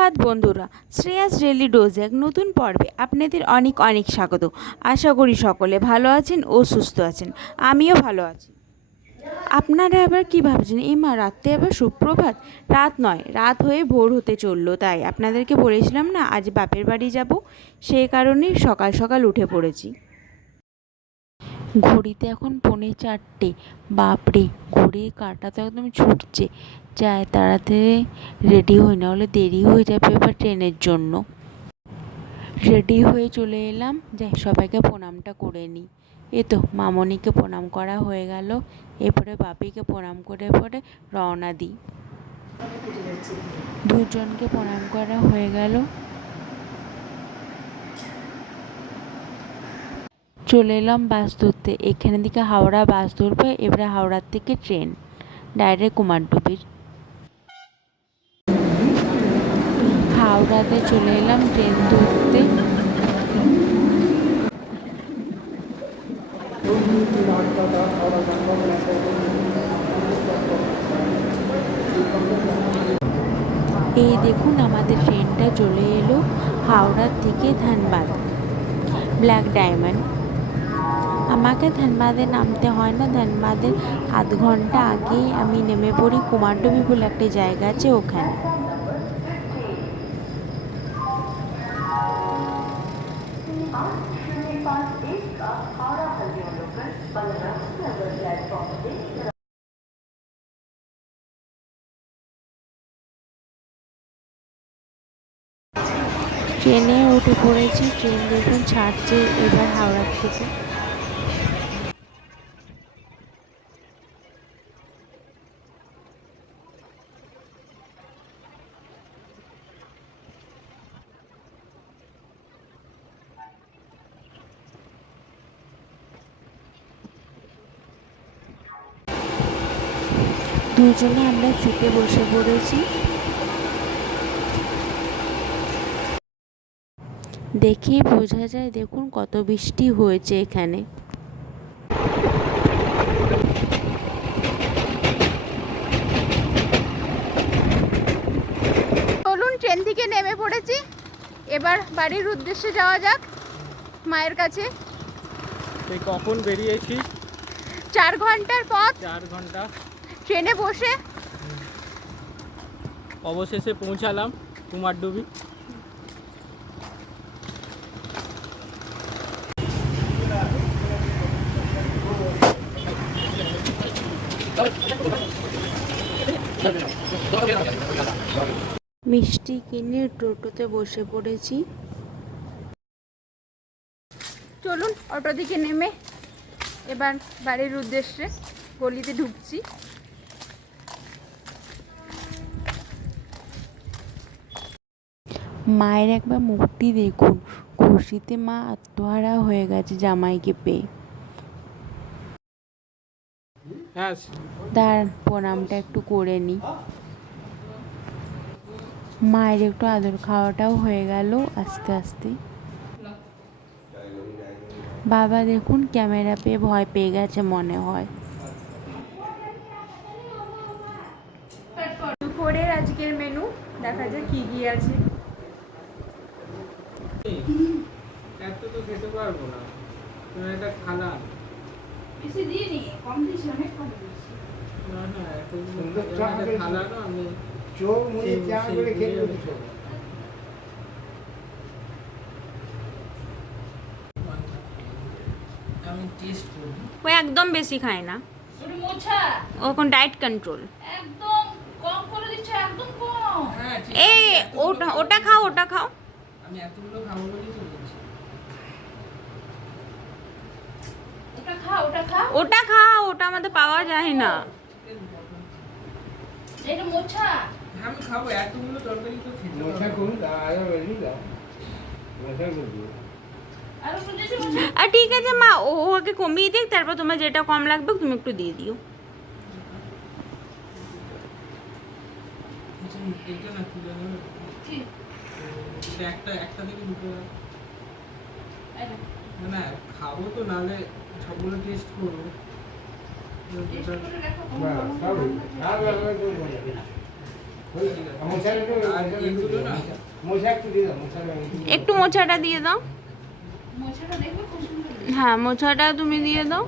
সুপ্রভাত বন্ধুরা, শ্রেয়াস ডেইলি ডোজে এক নতুন পর্বে আপনাদের অনেক অনেক স্বাগত। আশা করি সকলে ভালো আছেন ও সুস্থ আছেন। আমিও ভালো আছি। আপনারা আবার কি ভাবছেন, মা রাত্রে আবার সুপ্রভাত? রাত নয়, রাত হয়ে ভোর হতে চললো। তাই আপনাদেরকে বলেছিলাম না আজ বাপের বাড়ি যাব, সেই কারণেই সকাল সকাল উঠে পড়েছি। ঘড়িতে এখন 3:45। বাপরে, ঘড়ির কাঁটা তো একদম ছুটছে। যায় তাড়াতাড়ি রেডি হই, না হলে দেরি হয়ে যাবে এবার ট্রেনের জন্য। রেডি হয়ে চলে এলাম, যাই সবাইকে প্রণামটা করে নিই। এ তো মামনিকে প্রণাম করা হয়ে গেল, এরপরে বাপিকে প্রণাম করে পরে রওনা দিই। দুজনকে প্রণাম করা হয়ে গেল, চলে এলাম বাস ধরতে। এখানে দিকে হাওড়া বাস ধরবে, এবারে হাওড়ার থেকে ট্রেন ডাইরেক্ট কুমারডুবির। হাওড়াতে চলে এলাম ট্রেন ধরতে। এই দেখুন আমাদের ট্রেনটা চলে এলো হাওড়ার থেকে ধানবাদ, ব্ল্যাক ডায়মন্ড। আমাকে ধানবাদে নামতে হয় না, ধানবাদের আধ ঘন্টা আগেই আমি নেমে পড়ি কুমারডুবি বলে একটা জায়গা আছে ওখানে। ট্রেনে উঠে পড়েছি, ট্রেন দেখুন ছাড়ছে এবার হাওড়ার থেকে। দুজনে আমরা সিটে বসে পড়েছি। দেখেই বোঝা যায়, দেখুন কত বৃষ্টি হয়েছে এখানে। চলুন, ট্রেন থেকে নেমে পড়েছি, এবার বাড়ির উদ্দেশ্যে যাওয়া যাক, মায়ের কাছে। এই কখন বেরিয়েছি? 4 ঘন্টার পথ, 4 ঘন্টা ট্রেনে বসে অবশেষে পৌঁছালাম কুমারডুবি। মিষ্টি কিনে টোটোতে বসে পড়েছি। চলুন অটো থেকে নেমে এবার বাড়ির উদ্দেশ্যে গলিতে ঢুকছি। মায়ের একবার মুখটি দেখুন, খুশিতে মা আত্মহারা হয়ে গেছে জামাইকে পেয়ে। হ্যাঁ, তার প্রণামটা একটু করে নিই। মায়ের একটু আদর খাওয়াটাও হয়ে গেল আস্তে আস্তে। বাবা দেখুন ক্যামেরা পেয়ে ভয় পেয়ে গেছে মনে হয়। দুপুরের আজকের মেনু দেখা যায় কি কি আছে। এত তো খেতে পারবো না, তুমি একটা খালা। বেশি দিয়ে নি, কম দিছি, অনেক কম দিছি। না না, এত একটা খালা না, আমি চোখ মুড়িয়ে চান করে খেয়ে দিচ্ছি। আমি টেস্ট করব। ও একদম বেশি খায় না, ওটা মোছা ও এখন ডায়েট কন্ট্রোল। একদম কম করে দিচ্ছে, একদম কম। হ্যাঁ ঠিক এই আছে, ওটা খাও, ওটা খাও। আমি এতগুলো খাবো বলেই তো বলছি। ওটা খাও, ওটা খাও, ওটা খাও, ওটা আমাদের পাওয়া যায় না। এটা মোছা। আমি খাবো, এতগুলো তরকারি তো খেতে মশা পারবো। করুন আরো বেশি দাও, মশা করবো। আর একটু দিছি মোছা। আর ঠিক আছে মা, ও ওকে কমিয়ে দিক, তারপর তোমার যেটা কম লাগবে তুমি একটু দিয়ে দিও। আচ্ছা, এটা না তুলে নেবে। ঠিক এটা একটা থেকে দুটো। এটা না না, খাবো তো, নাহলে সবগুলো টেস্ট করবো। টেস্ট করে দেখো। বাহ, খাবে। আর ভালো করবো না। আর এগুলো না মোছা একটু দিয়ে দাও, মোছাটা একটু মোছাটা দিয়ে দাও। হ্যাঁ, মোছাটা তুমি দিয়ে দাও।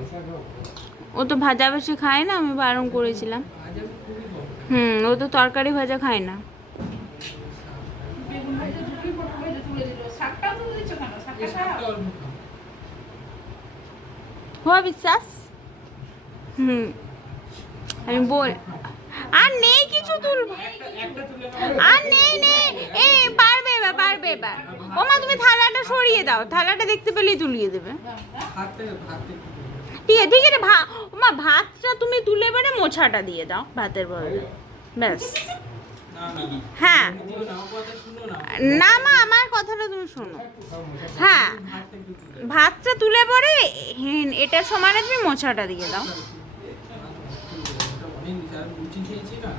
ও তো ভাজা বেশি খায় না, আমি বারণ করেছিলাম। ভাজা খুবই কম। ও তো তরকারি ভাজা খায় না। এই শাকটা অল্প খাও। হুয়া বিশ্বাস। আমি বল আর নেই কিছু তুলবো, একটা তুলে নাও। আর নেই এ পারবে এবার। ওমা তুমি থালাটা সরিয়ে দাও, থালাটা দেখতে পেলেই তুলিয়ে দেবে। হাত থেকে ঠিক আছে ওমা ভাতটা তুমি তুলে এবারে মোছাটা দিয়ে দাও ভাতের বদলে, ব্যাস। না না হ্যাঁ দিও না, আমার কথা শুনো না। না মা, আমার কথাটা তুমি শোনো। হ্যাঁ, ভাতটা একটু তুলে ভাতটা তুলে পরে এটা সমানে তুমি মোছাটা দিয়ে দাও। অনেক দিন আর লুচি খেয়েছি না।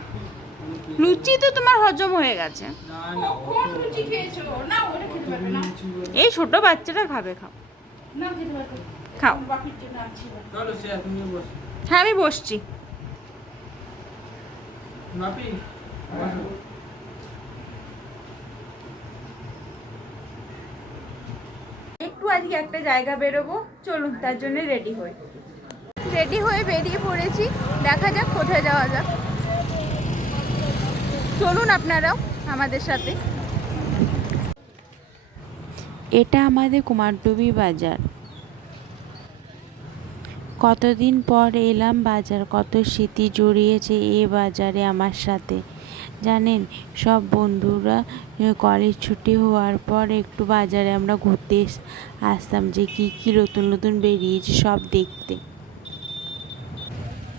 লুচি তো তোমার হজম হয়ে গেছে। না না কখন লুচি খেয়েছো? না ওটা খেতে পারবে না। লুচি বলে- এই ছোট বাচ্চারা খাবে, খাও না খেতে পারবো খাও। বাপির জন্য আনছি না। চলো সে তুমি বসো। হ্যাঁ আমি বসছি। বাপি বসো। একটু আজকে একটা জায়গা বেরোবো, চলুন তার জন্য রেডি হয়ে বেরিয়ে পড়েছি। দেখা যাক কোথায় যাওয়া যাক, চলুন আপনারাও আমাদের সাথে। এটা আমাদের কুমারডুবি বাজার। কতদিন পর এলাম বাজার, কত স্মৃতি জড়িয়েছে এ বাজারে আমার সাথে। জানেন, সব বন্ধুরা কলেজ ছুটি হওয়ার পর একটু বাজারে আমরা ঘুরতে আসতাম, যে কী কী নতুন নতুন বেরিয়েছে সব দেখতে।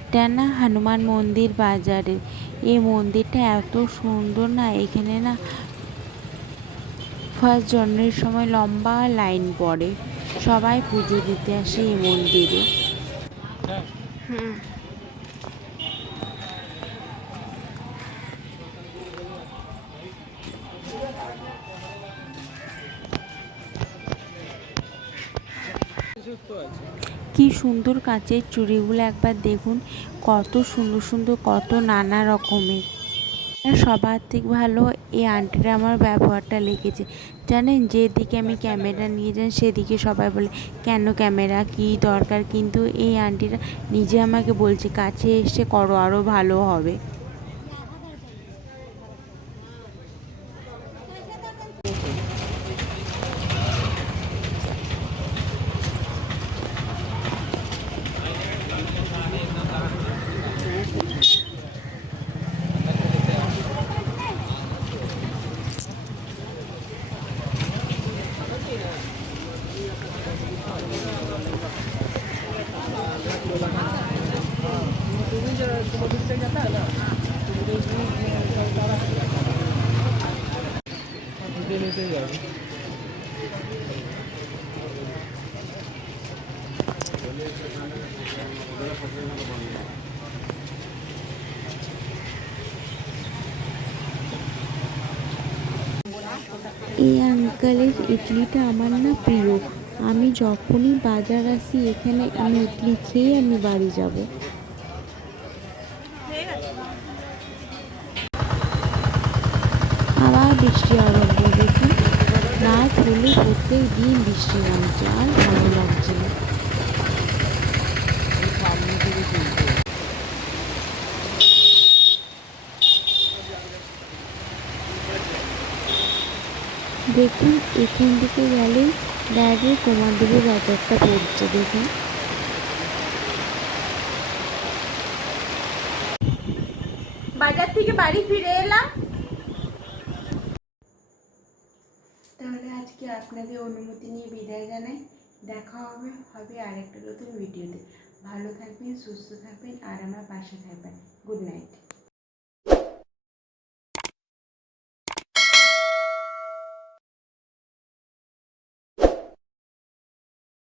এটা না হনুমান মন্দির বাজারে। এই মন্দিরটা এত সুন্দর না, এখানে না ফার্স্ট জন্মের সময় লম্বা লাইন পড়ে, সবাই পুজো দিতে আসে এই মন্দিরে। সুস্থ আছে। কি সুন্দর কাঁচের চুড়িগুলো একবার দেখুন, কত সুন্দর সুন্দর, কত নানা রকমের। সবার থেকে ভালো এই আন্টিটা আমার ব্যবহারটা লেগেছে। জানেন, যেদিকে আমি ক্যামেরা নিয়ে যাই সেদিকে সবাই বলে কেন ক্যামেরা, কী দরকার, কিন্তু এই আন্টিটা নিজে আমাকে বলছে কাছে এসে করো, আরও ভালো হবে। নিতে যাবে। এই আঙ্কেলের ইডলিটা আমার না প্রিয়। আমি যখনই বাজার আসি এখানে আমি ইডলি খেয়ে আমি বাড়ি যাব। আবার বৃষ্টি আরম্ভ, দেখুন না হলে প্রত্যেক দিন বৃষ্টি নামছে, আর ভালো লাগছে না। দেখুন এখান থেকে গেলে ডাইরেক্ট কুমারডুবি বাজারটা পড়ছে, দেখুন। বাজার থেকে বাড়ি ফিরে এলাম। তাহলে আজকে আপনাদের অনুমতি নিয়ে বিদায় জানাই। দেখা হবে আরেকটা নতুন ভিডিওতে। ভালো থাকবেন, সুস্থ থাকবেন, আর আমার পাশে থাকবেন। Good night.